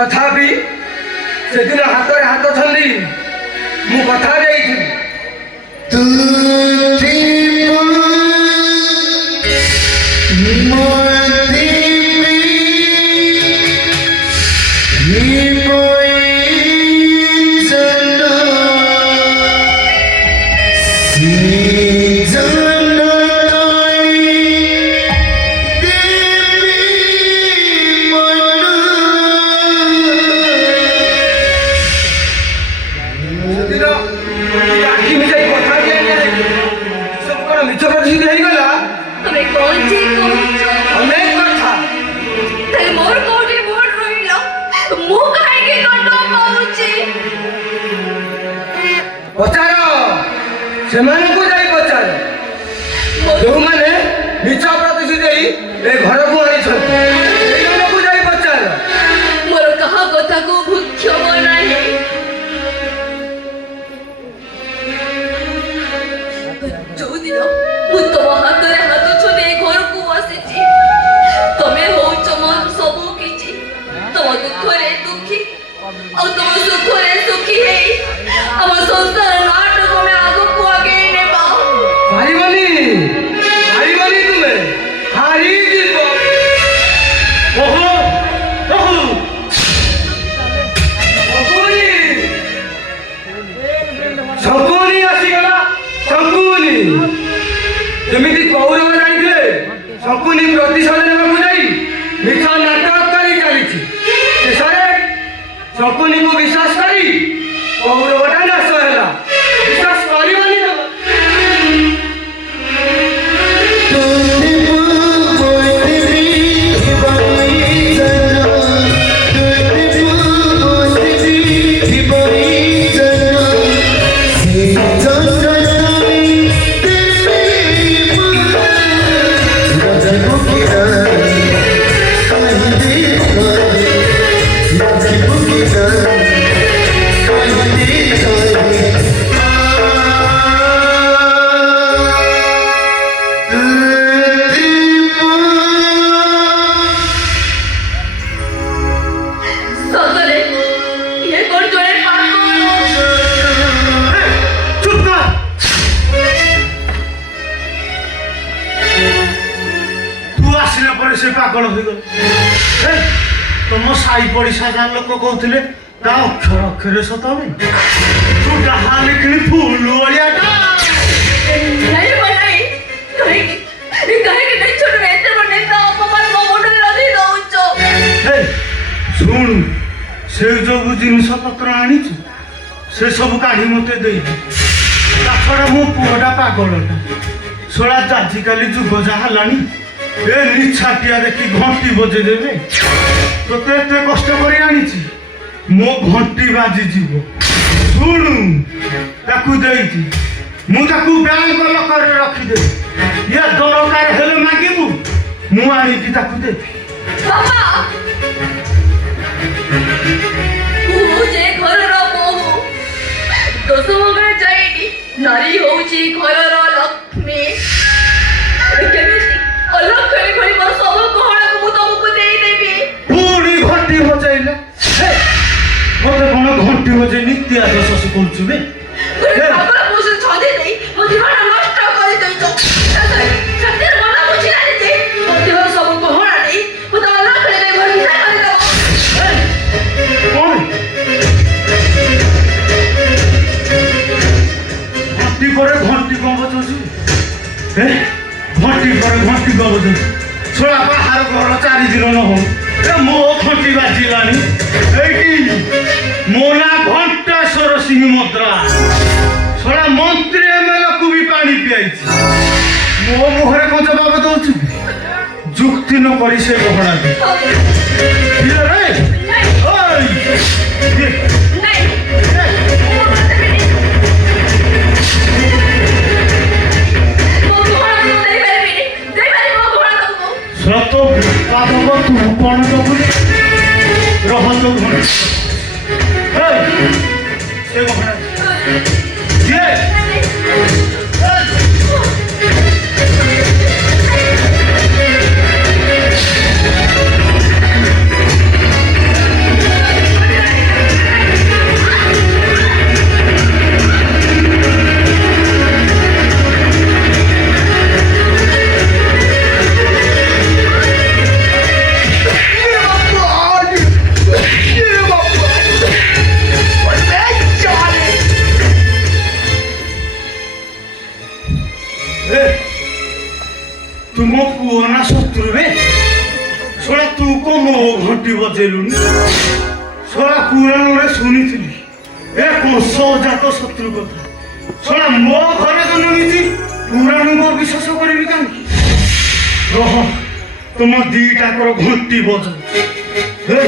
तथापि से दिन हाथ हाथ छंदी मु कथा देइथि तू शकुनी को विश्वास करी कौरवटा नाश है विश्वास करबनी पागल हो गए तुम साई पड़िशा जहाँ लोक कहते अक्षर अक्षर सत तू जहाँ लिखी फूल शुणु से जो जिनस पत्र आनी से सब काढ़ी मत दे छड़ा मो पुआटा पागलटा शोला आजिकल जुग जहाँ ए निछाटिया देखी घंटी बजे देवे तोते एत कष्ट कर आनी मो घंटी बाजी जीव शुणु ताकू देती मुझे बैंक लकर रखीदे ये दरकार हेले मागिबू मु आनिकी ताकू देवी नारी होची घरर लक्ष्मी अलक्षणी भली मोर सब गहना को मु तुमको देई देबी पूरी घंटी बजाइले मते कोन घंटी बजे नित्य दशस कहछु बे हमरा पोषण छदे देई मो जीवन नष्ट कर देइछो सत्य मना बुझी ना दे मते मोर सब गहना देई मु त अलक्षणी दे घर विदा कर दो कोन घंटी पर घंटी कोन बजछु घंटी पर घंटी बजु छोड़ा बाहर घर 4 दिन न हो मो घंटी बाजिलानी एटी मो ना घंटेश्वर सिंह मुद्रा छोड़ा मंत्री एमएलए को भी पानी पियाइछि मो मुहरे को जवाब दउछु जुक्ति न करी से गहना दे ये रे ओय नहीं सतो पादव तू कौन तो रह तो घण से गहना ये तुम पुअना शत्रु रे सोला तू को मो घंटी बजेलुनी सोला पुराण रे सुनिथिली ए कंस जात शत्रु कथा सोला मो घरे जन्मिति पुराण को विश्वास करबी कानी रह तुम दीटा कर घंटी बज ए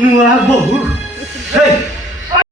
नुआ बहु